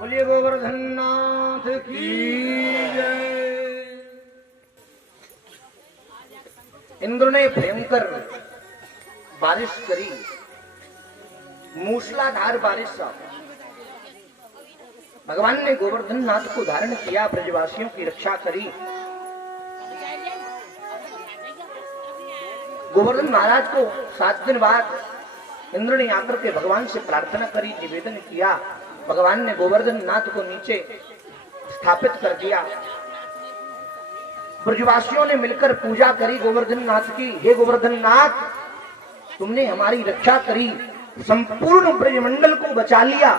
बोलिए गोवर्धन नाथ की जय। इंद्र ने भयंकर बारिश करी, मूसलाधार बारिश सा। भगवान ने गोवर्धन नाथ को धारण किया, ब्रजवासियों की रक्षा करी। गोवर्धन महाराज को 7 दिन बाद इंद्र ने आकर के भगवान से प्रार्थना करी, निवेदन किया। भगवान ने गोवर्धन नाथ को नीचे स्थापित कर दिया। ब्रजवासियों ने मिलकर पूजा करी गोवर्धन नाथ की। हे गोवर्धन नाथ, तुमने हमारी रक्षा करी, संपूर्ण ब्रजमंडल को बचा लिया।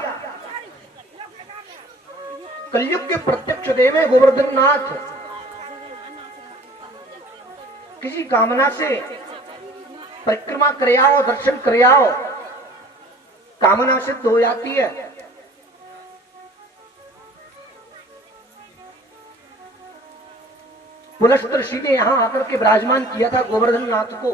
कलयुग के प्रत्यक्ष देव है गोवर्धन नाथ। किसी कामना से परिक्रमा कर आओ, दर्शन कर आओ, कामना सिद्ध हो जाती है। पुलस्त ऋषि ने यहां आकर के विराजमान किया था गोवर्धन नाथ को।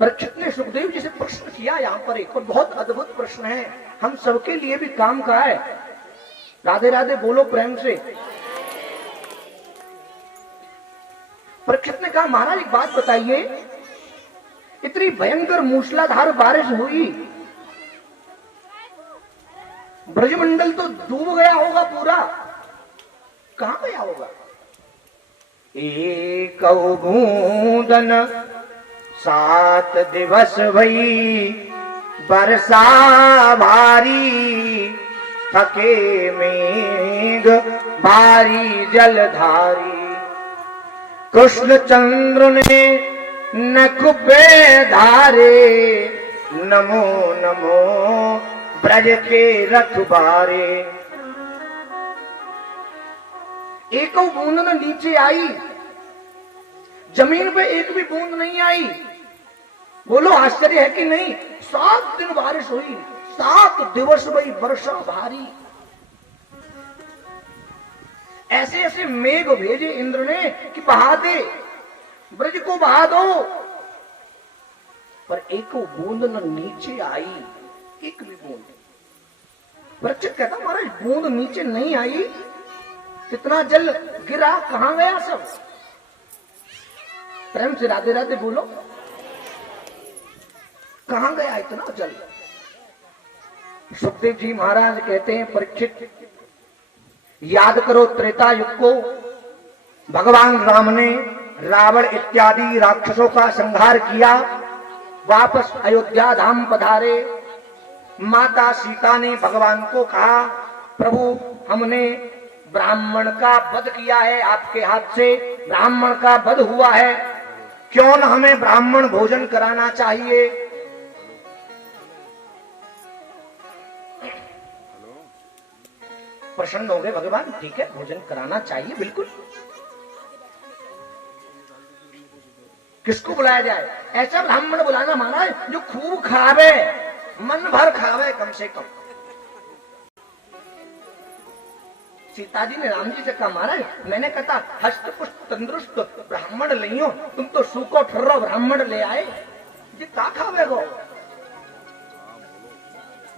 परीक्षित ने सुखदेव जी से प्रश्न किया यहां पर एक, और बहुत अद्भुत प्रश्न है, हम सबके लिए भी काम का है। राधे राधे बोलो प्रेम से। परीक्षित ने कहा, महाराज एक बात बताइए, इतनी भयंकर मूसलाधार बारिश हुई, ब्रजमंडल तो डूब गया होगा पूरा, कहां गया होगा? एक बूंदन 7 दिवस भई बरसा भारी, थके मेघ भारी जलधारी। कृष्णचंद्र ने नख पे धारे, नमो नमो ब्रज के रखबारे। एक बूंद न नीचे आई, जमीन पे एक भी बूंद नहीं आई। बोलो आश्चर्य है कि नहीं? 7 दिन बारिश हुई, 7 दिवस भई वर्षा भारी। ऐसे ऐसे मेघ भेजे इंद्र ने कि बहा दे, ब्रज को बहा दो, पर एक बूंद न नीचे आई, एक भी बूंद। परीक्षित कहता, महाराज बूंद नीचे नहीं आई, कितना जल गिरा, कहां गया सब? प्रेम से राधे राधे बोलो, कहां गया इतना जल? सुखदेव जी महाराज कहते हैं, परीक्षित याद करो त्रेता युग को, भगवान राम ने रावण इत्यादि राक्षसों का संहार किया, वापस अयोध्या धाम पधारे। माता सीता ने भगवान को कहा, प्रभु हमने ब्राह्मण का वध किया है, आपके हाथ से ब्राह्मण का वध हुआ है, क्यों न हमें ब्राह्मण भोजन कराना चाहिए? प्रसन्न हो गए भगवान, ठीक है भोजन कराना चाहिए, बिल्कुल। किसको बुलाया जाए? ऐसा ब्राह्मण बुलाना महाराज जो खूब खावे, मन भर खावे कम से कम। सीता जी ने राम जी से कहा, महाराज मैंने कहा हस्त पुष्ट तंदुरुस्त ब्राह्मण लियो, तुम तो सूखो ठर्रो ब्राह्मण ले आए, ये का खावे गो?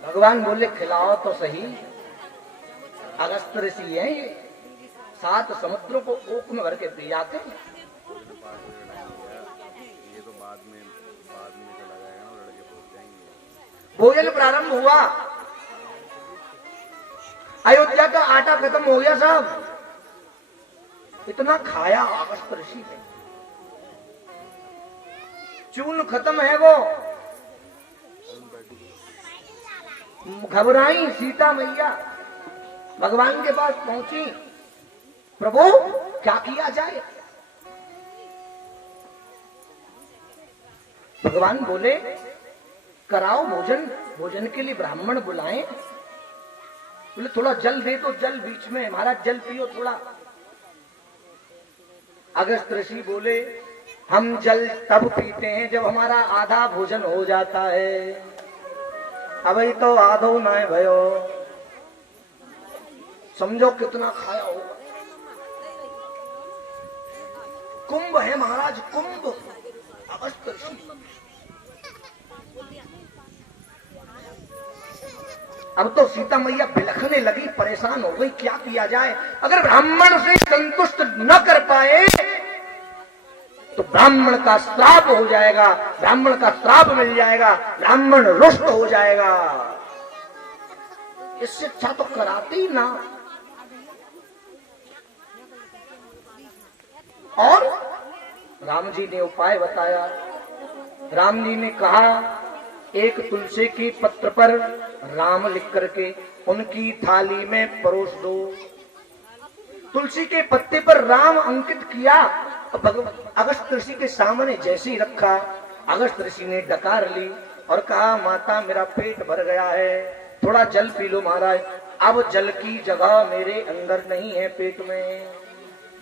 भगवान बोले, खिलाओ तो सही। अगस्त ऋषि है ये, 7 समुद्रों को ओक में भर के पी जाते हैं। भोजन प्रारंभ हुआ, अयोध्या का आटा खत्म हो गया साहब, इतना खाया अगस्त ऋषि ने, चून खत्म है वो। घबराई सीता मैया, भगवान के पास पहुंची, प्रभु क्या किया जाए? भगवान बोले, कराओ भोजन, भोजन के लिए ब्राह्मण बुलाएं। बोले थोड़ा जल दे तो, जल बीच में, महाराज जल पियो थोड़ा। अगस्त ऋषि बोले, हम जल तब पीते हैं जब हमारा आधा भोजन हो जाता है, अभी तो आधो ना है भयो, समझो कितना खाया होगा। कुंभ है महाराज, कुंभ अगस्त ऋषि। अब तो सीता मैया बिलखने लगी, परेशान हो गई, क्या किया जाए। अगर ब्राह्मण से संतुष्ट न कर पाए तो ब्राह्मण का श्राप हो जाएगा, ब्राह्मण का श्राप मिल जाएगा, ब्राह्मण रुष्ट हो जाएगा। इससे अच्छा तो कराते ही ना। और राम जी ने उपाय बताया। राम जी ने कहा एक तुलसी के पत्र पर राम लिख करके उनकी थाली में परोस दो। तुलसी के पत्ते पर राम अंकित किया। अगस्त ऋषि के सामने जैसे ही रखा, अगस्त ऋषि ने डकार ली और कहा माता मेरा पेट भर गया है, थोड़ा जल पी लो महाराज। अब जल की जगह मेरे अंदर नहीं है, पेट में।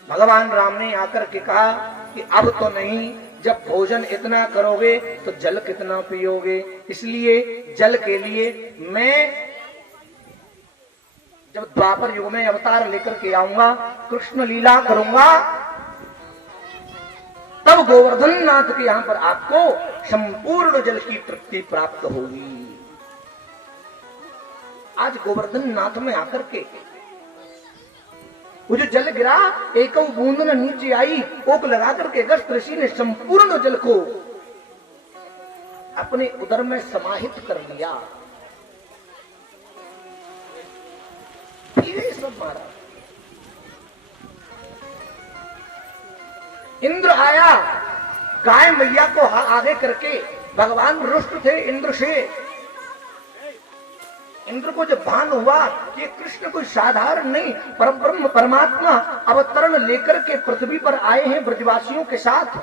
भगवान राम ने आकर के कहा कि अब तो नहीं, जब भोजन इतना करोगे तो जल कितना पियोगे, इसलिए जल के लिए मैं जब द्वापर युग में अवतार लेकर के आऊंगा, कृष्ण लीला करूंगा, तब गोवर्धन नाथ के यहां पर आपको संपूर्ण जल की तृप्ति प्राप्त होगी। आज गोवर्धन नाथ में आकर के वो जो जल गिरा, एक बूंद न नीचे आई, ओक लगा करके अगस्त ऋषि ने संपूर्ण जल को अपने उदर में समाहित कर लिया। सब मारा। इंद्र आया, गाय मैया को आगे करके, भगवान रुष्ट थे इंद्र से। इंद्र को जब भान हुआ कि कृष्ण कोई साधारण नहीं, परब्रह्म परमात्मा अवतरण लेकर के पृथ्वी पर आए हैं ब्रजवासियों के साथ,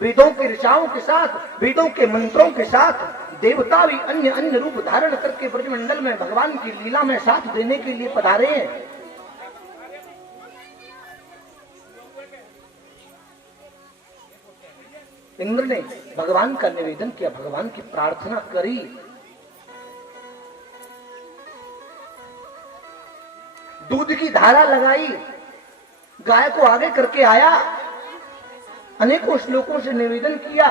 वेदों के ऋचाओं के साथ, वेदों के मंत्रों के साथ, देवता भी अन्य अन्य रूप धारण करके ब्रजमंडल में भगवान की लीला में साथ देने के लिए पधारे हैं। इंद्र ने भगवान का निवेदन किया, भगवान की प्रार्थना करी। दूध की धारा लगाई, गाय को आगे करके आया, अनेकों श्लोकों से निवेदन किया।